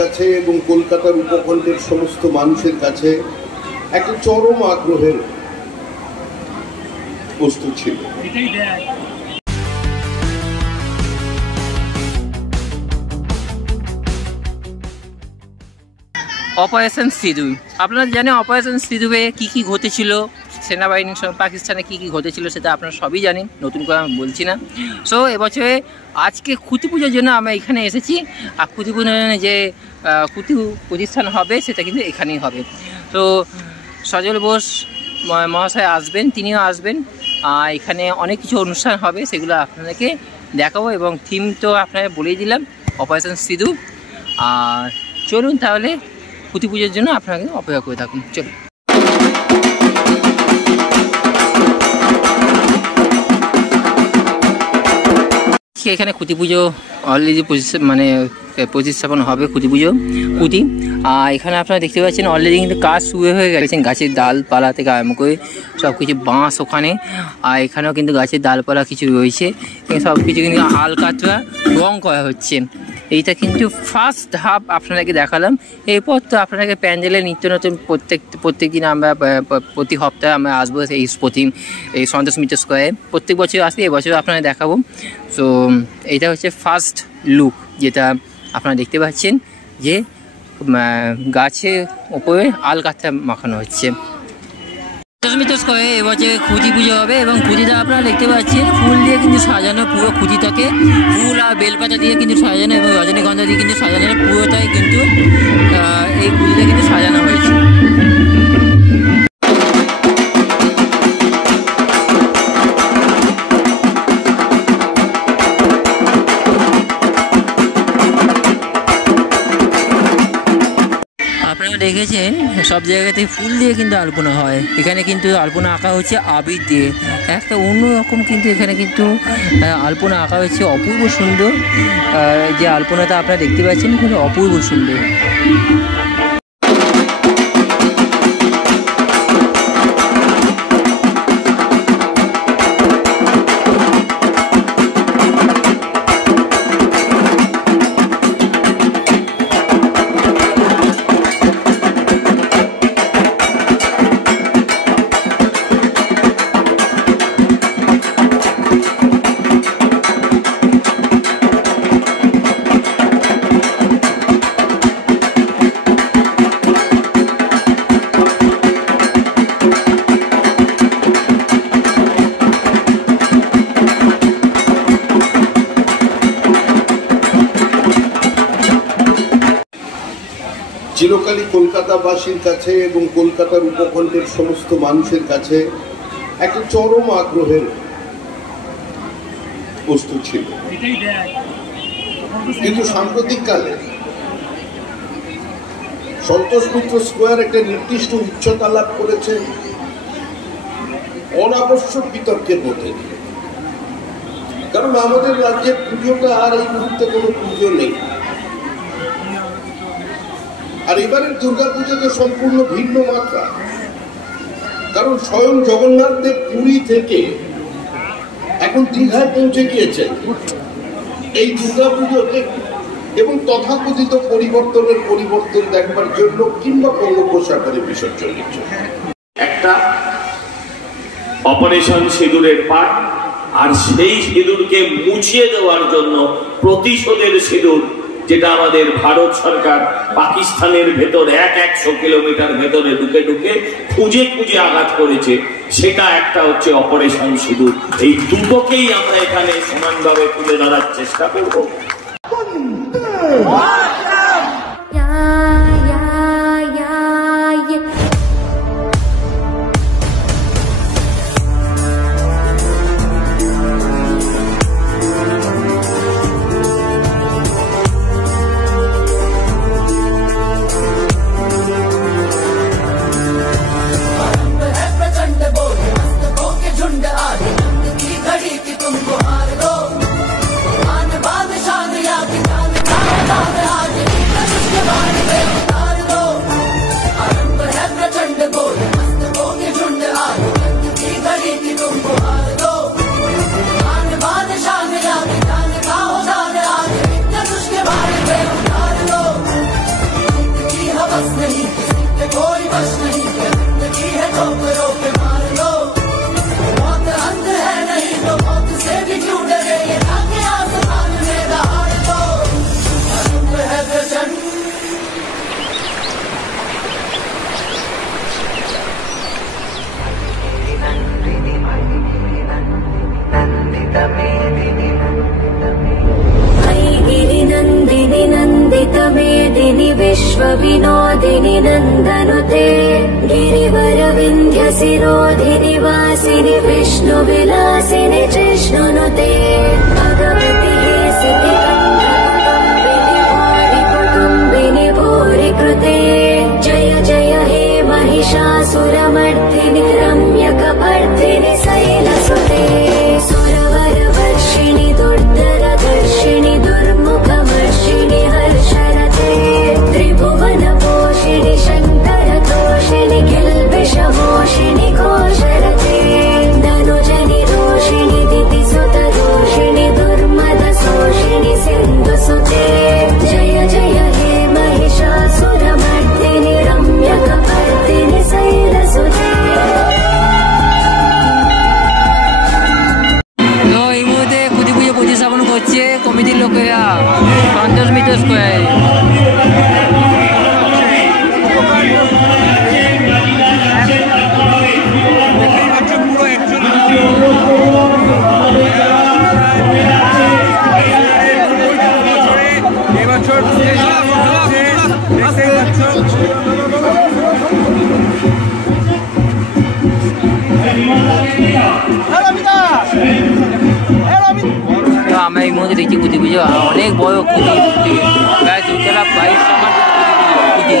কাছে এবং কলকাতার উপকণ্ঠের সমস্ত মানুষের কাছে একটা চরম আগ্রহের বস্তু ছিল। অপারেশন সিঁদুর, আপনারা জানেন অপারেশন সিঁদুরে কী কী ঘটেছিল, সেনাবাহিনীর সঙ্গে পাকিস্তানে কী কী ঘটেছিল সেটা আপনারা সবই জানেন, নতুন করে আমি বলছি না। সো এবছরে আজকে খুঁটি পুজোর জন্য আমরা এখানে এসেছি। আর খুঁটি পুজোর যে খুঁটি প্রতিষ্ঠান হবে সেটা কিন্তু এখানেই হবে। তো সজল বোস মহাশয় আসবেন, তিনিও আসবেন। এখানে অনেক কিছু অনুষ্ঠান হবে, সেগুলো আপনাদেরকে দেখাবো এবং থিম তো আপনাকে বলেই দিলাম, অপারেশন সিঁদুর। আর চলুন তাহলে খুঁটি পুজোর জন্য আপনাকে অপেক্ষা করে থাকুন, চলুন। এখানে খুঁটি পুজো অলরেডি প্রতিস্থাপন হবে, খুঁটি পুজো খুঁটি। আর এখানে আপনারা দেখতে পাচ্ছেন অলরেডি কিন্তু কাজ শুরু হয়ে গেছে, গাছের ডালপালা থেকে আরম্ভ করে সব কিছু বাঁশ ওখানে। আর এখানেও কিন্তু গাছের ডালপালা কিছু রয়েছে, সব কিছু কিন্তু হালকাটা রং করা হচ্ছে। এইটা কিন্তু ফার্স্ট ধাপ আপনাদেরকে দেখালাম। এরপর তো আপনাদেরকে প্যান্ডেলে নিত্য নতুন প্রত্যেক দিন আমরা প্রতি সপ্তাহে আমরা আসবো এই সন্তোষ মিত্র স্কোয়ারে। প্রত্যেক বছর আসি, এবছর আপনাদের দেখাবো। সো এইটা হচ্ছে ফার্স্ট লুক, যেটা আপনারা দেখতে পাচ্ছেন যে গাছের ওপরে আলকাঠা মাখানো হচ্ছে। এবছর খুঁটি পুজো হবে এবং খুঁটিটা আপনারা দেখতে পাচ্ছেন ফুল দিয়ে কিন্তু সাজানো, পুরো খুঁটিটাকে ফুল আর বেলপাতা দিয়ে কিন্তু সাজানো এবং রজনীগন্ধা দিয়ে কিন্তু সাজানো, পুরোটাই কিন্তু এই খুঁটিটা কিন্তু সাজানো হয়েছে। আপনারা দেখেছেন সব জায়গাতেই ফুল দিয়ে কিন্তু আলপনা হয়, এখানে কিন্তু আলপনা আঁকা হচ্ছে আবির দিয়ে, একটা অন্যরকম কিন্তু এখানে কিন্তু আলপনা আঁকা হচ্ছে, অপূর্ব সুন্দর। যে আলপনাটা আপনারা দেখতে পাচ্ছেন কিন্তু অপূর্ব সুন্দর। চিরকালই কলকাতাবাসীর কাছে এবং কলকাতার উপকণ্ঠের সমস্ত মানুষের কাছে একটা চরম আগ্রহের বস্তু ছিল। কিন্তু সাম্প্রতিককালে সন্তোষ মিত্র স্কোয়ার একটা নির্দিষ্ট উচ্চতা লাভ করেছে অনাবশ্যক বিতর্কের মধ্যে, কারণ আমাদের রাজ্যের পুজোটা আর এই মুহূর্তে কোনো পুজো নেই। আর এবারের দুর্গাপুজোতে সম্পূর্ণ ভিন্ন মাত্রা, কারণ স্বয়ং জগন্নাথ দেব পুরী থেকে এখন দীঘায় পৌঁছে গিয়েছে এই দুর্গাপুজোতে এবং তথাকথিত পরিবর্তন দেখবার জন্য কিংবা বঙ্গোপসাগরে বিসর্জনের জন্য। একটা অপারেশন সিঁদুরের পাঠ, আর সেই সিঁদুরকে মুছিয়ে দেওয়ার জন্য প্রতিশোধের সিঁদুর, যেটা আমাদের ভারত সরকার পাকিস্তানের ভেতর 100 কিলোমিটার ভেতরে ঢুকে খুঁজে আঘাত করেছে, সেটা একটা হচ্ছে অপারেশন সিঁদুর। এই দুটোকেই আমরা এখানে সমানভাবে তুলে ধরার চেষ্টা করব। तुमको हार दो, आन बादशाह या कि जान रोक रोक मार लो, मौत अंत है नहीं तो मौत से भी क्यों डरे, ये आके आसमान में दहाड़ दो, अनूप है प्रचंड। गिरिनन्दिनि नन्दितमेदिनि विश्वविनोदिनि नन्दनुते, गिरिवरविन्ध्यशिरोधिनि वासिनि विष्णुविलासिनि जिष्णुनुते, भगवति कुटुम्बिनि भूरि कृते, जय जय हे महिषासुरमर्दिनि रम्यकपर्दिनि शैलसुते, सुरवरवर्षिणि दुर्धरदर्शिनि दुर्मुखवर्षिणि हर्षरते, त्रिभुवनपोषिणि शङ्करतोषिणि किल्बिषमोषिणि घोषरते, धनुजनि रोषिणि दितिसुतदोषिणि दुर्मदशोषिणि सिन्धुसुते, जय जय हे महिषासुरमर्दिनि रम्यकपर्दिनि शैलसुते। প্রতিস্থাপন করছে কমিটির লোকেরা সন্তোষ মিত্র স্কোয়ারে। তো আমরা এই মুহূর্তে দেখছি খুঁটি পুজো, অনেক বড় খুঁটি, প্রায় 2 তলা 22 সমান খুঁটি।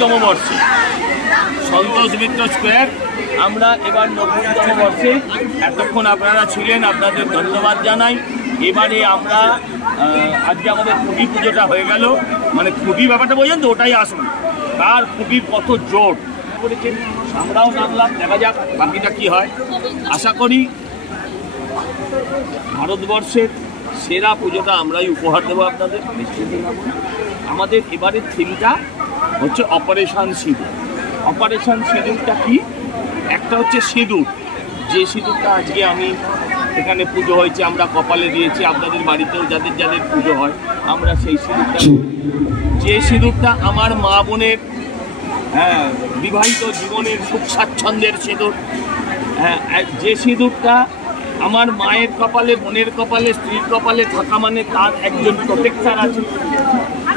তম বর্ষে সন্তোষ মিত্র স্কোয়ার, আমরা এবার 90তম বর্ষে। এতক্ষণ আপনারা ছিলেন, আপনাদের ধন্যবাদ জানাই। এবারে আমরা আজকে আমাদের খুঁটি পুজোটা হয়ে গেল, মানে খুঁটি ব্যাপারটা বোঝেন তো, ওটাই আসুন তার খুঁটির কত জোর করেছেন আমরাও জানলাম। দেখা যাক বাকিটা কি হয়। আশা করি ভারতবর্ষের সেরা পুজোটা আমরাই উপহার দেবো আপনাদের, নিশ্চিত। আমাদের এবারের থিমটা হচ্ছে অপারেশন সিঁদুর। অপারেশন সিঁদুরটা কি? একটা হচ্ছে সিঁদুর, যে সিঁদুরটা আজকে আমি এখানে পুজো হয়েছে আমরা কপালে দিয়েছি, আপনাদের বাড়িতেও যাদের যাদের পুজো হয় আমরা সেই সিঁদুরটা, যে সিঁদুরটা আমার মা বোনের বিবাহিত জীবনের সুখ স্বাচ্ছন্দ্যের সিঁদুর, যে সিঁদুরটা আমার মায়ের কপালে, বোনের কপালে, স্ত্রীর কপালে থাকা মানে তার একজন প্রোটেক্টার আছে।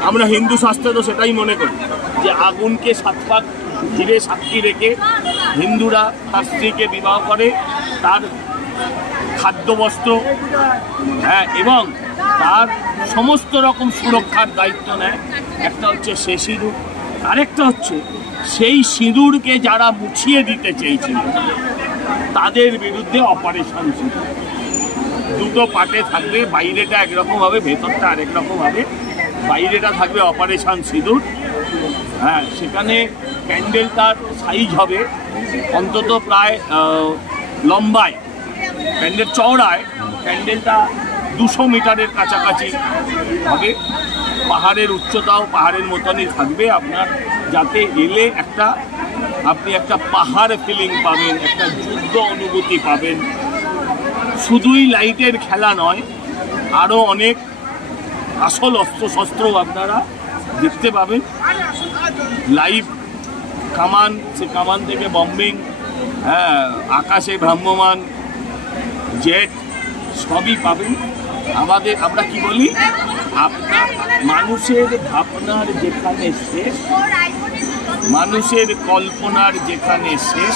আমরা হিন্দু শাস্ত্রে তো সেটাই মনে করি যে আগুনকে 7 পাক ঘিরে সাক্ষী রেখে হিন্দুরা তার স্ত্রীকে বিবাহ করে, তার খাদ্যবস্ত্র এবং তার সমস্ত রকম সুরক্ষার দায়িত্ব নেয়। একটা হচ্ছে সে সিঁদুর, আরেকটা হচ্ছে সেই সিঁদুরকে যারা মুছিয়ে দিতে চেয়েছিল তাদের বিরুদ্ধে অপারেশন সিঁদুর। দুটো পার্টে থাকবে, বাইরেটা একরকম হবে, ভেতরটা আরেক রকম হবে। বাইরেটা থাকবে অপারেশন সিঁদুর, সেখানে প্যান্ডেলটার সাইজ হবে অন্তত প্রায় লম্বায়, প্যান্ডেল চওড়ায় প্যান্ডেলটা 200 মিটারের কাছাকাছি হবে। পাহাড়ের উচ্চতাও পাহাড়ের মতনই থাকবে, আপনার যাতে এলে আপনি একটা পাহাড় ফিলিং পাবেন, একটা যুদ্ধ অনুভূতি পাবেন। শুধুই লাইটের খেলা নয়, আরও অনেক আসল অস্ত্রশস্ত্রও আপনারা দেখতে পাবেন। লাইভ কামান, সে কামান থেকে বম্বিং, আকাশে ভ্রাম্যমান জেট সবই পাবেন। আমরা কি বলি, আপনার মানুষের ভাবনার যেখানে শেষ, মানুষের কল্পনার যেখানে শেষ,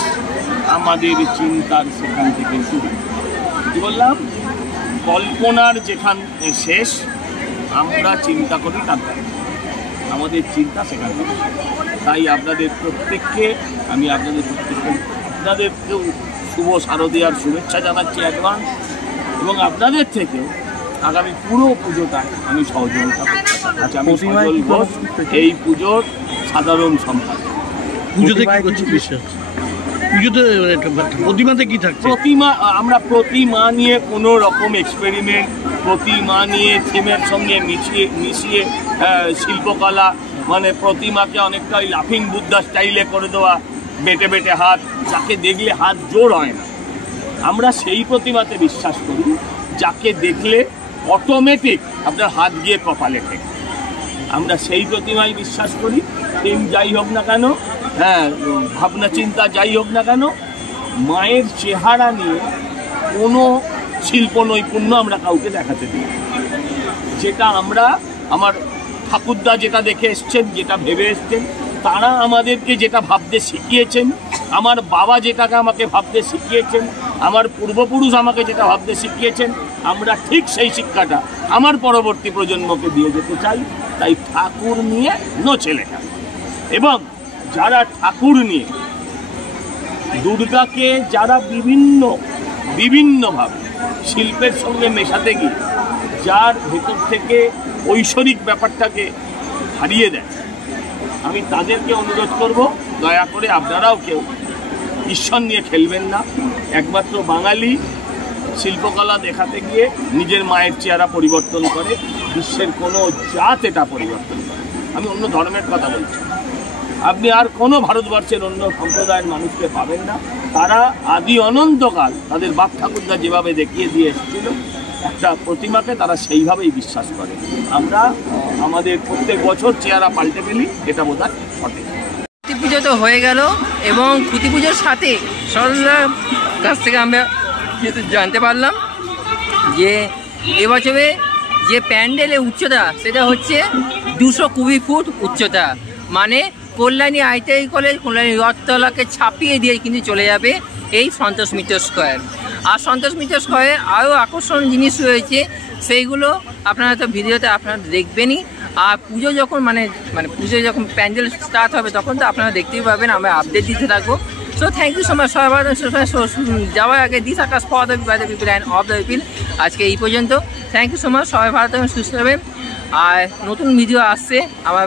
আমাদের চিন্তার সেখান থেকে শুরু। কি বললাম? কল্পনার যেখানে শেষ, আমরা চিন্তা করি তার আমাদের চিন্তা সেখান থেকে। তাই আপনাদের প্রত্যেককে আপনাদেরকেও শুভ শারদীয়ার শুভেচ্ছা জানাচ্ছি অ্যাডভান্স, এবং আপনাদের থেকেও আগামী পুরো পুজোটা আমি সহযোগিতা করছি। আচ্ছা, আমি সজল ঘোষ, এই পুজোর সাধারণ সম্পাদক। পুজোতে কি করছি বিশ্বাস? পুজোতে প্রতিমাতে কি থাকছে? আমরা প্রতিমা নিয়ে কোনো রকম এক্সপেরিমেন্ট, প্রতিমা নিয়ে থিমের সঙ্গে মিশিয়ে শিল্পকলা, মানে প্রতিমাকে অনেকটা ওই লাফিং বুদ্ধা স্টাইলে করে দেওয়া, বেটে বেটে হাত, যাকে দেখলে হাত জোর হয় না। আমরা সেই প্রতিমাতে বিশ্বাস করি যাকে দেখলে অটোমেটিক আপনার হাত গিয়ে কপালে ঠেকে। আমরা সেই প্রতিমায় বিশ্বাস করি। থিম যাই হোক না কেন, ভাবনা চিন্তা যাই হোক না কেন, মায়ের চেহারা নিয়ে কোনো শিল্প নৈপুণ্য আমরা কাউকে দেখাতে দিই। যেটা আমার ঠাকুরদা যেটা দেখে এসছেন, যেটা ভেবে এসছেন, তারা আমাদেরকে যেটা ভাবতে শিখিয়েছেন, আমার বাবা যেটাকে আমাকে ভাবতে শিখিয়েছেন, আমার পূর্বপুরুষ আমাকে যেটা ভাবতে শিখিয়েছেন, আমরা ঠিক সেই শিক্ষাটা আমার পরবর্তী প্রজন্মকে দিয়ে যেতে চাই। তাই ঠাকুর নিয়ে নো ছেলেটা, এবং যারা ঠাকুর নিয়ে দুর্গাকে যারা বিভিন্নভাবে শিল্পের সঙ্গে মেশাতে গিয়ে যার ভেতর থেকে ঐশ্বরিক ব্যাপারটাকে হারিয়ে দেয়, আমি তাদেরকে অনুরোধ করব, দয়া করে আপনারাও কেউ ঈশ্বর নিয়ে খেলবেন না। একমাত্র বাঙালি শিল্পকলা দেখাতে গিয়ে নিজের মায়ের চেহারা পরিবর্তন করে, বিশ্বের কোনো জাত এটা পরিবর্তন করে। আমি অন্য ধর্মের কথা বলছি, আপনি আর কোনো ভারতবর্ষের অন্য সম্প্রদায়ের মানুষকে পাবেন না। তারা আদি অনন্তকাল তাদের বাপ ঠাকুরদা যেভাবে দেখিয়ে দিয়ে এসেছিল একটা প্রতিমাকে, তারা সেইভাবেই বিশ্বাস করে। আমরা আমাদের প্রত্যেক বছর চেহারা পাল্টে ফেলি, এটা বোধহয় সঠিক। খুঁটি পুজো তো হয়ে গেল, এবং খুঁটি পুজোর সাথে সরলার কাছ থেকে আমরা যেহেতু জানতে পারলাম যে এবছরে যে প্যান্ডেলের উচ্চতা সেটা হচ্ছে 220 ফুট উচ্চতা, মানে কল্যাণী ITI কলেজ, কল্যাণী রথতলাকে ছাপিয়ে দিয়ে কিন্তু চলে যাবে এই সন্তোষ মিত্র স্কোয়ার। আর সন্তোষ মিত্র স্কোয়ারে আরও আকর্ষণীয় জিনিস রয়েছে, সেইগুলো আপনারা তো ভিডিওতে আপনারা দেখবেনই। আর পুজো যখন মানে পুজো যখন প্যান্ডেল স্টার্ট হবে তখন তো আপনারা দেখতেই পাবেন, আমরা আপডেট দিতে থাকবো। So thank you so much সবাই ভালো যাওয়ার আগে দিস আকাশ for the people, by the people and of the people. আজকে এই পর্যন্ত, থ্যাংক ইউ সো মাচ, সবাই ভালো থাকবেন, সুস্থ হবেন। আর নতুন ভিডিও আসছে আমার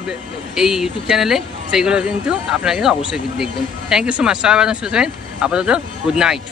এই ইউটিউব চ্যানেলে, সেইগুলো কিন্তু আপনারা কিন্তু অবশ্যই দেখবেন। থ্যাংক ইউ সো মাচ, সবাই ভালো সুস্থ হবেন। আপাতত গুড নাইট।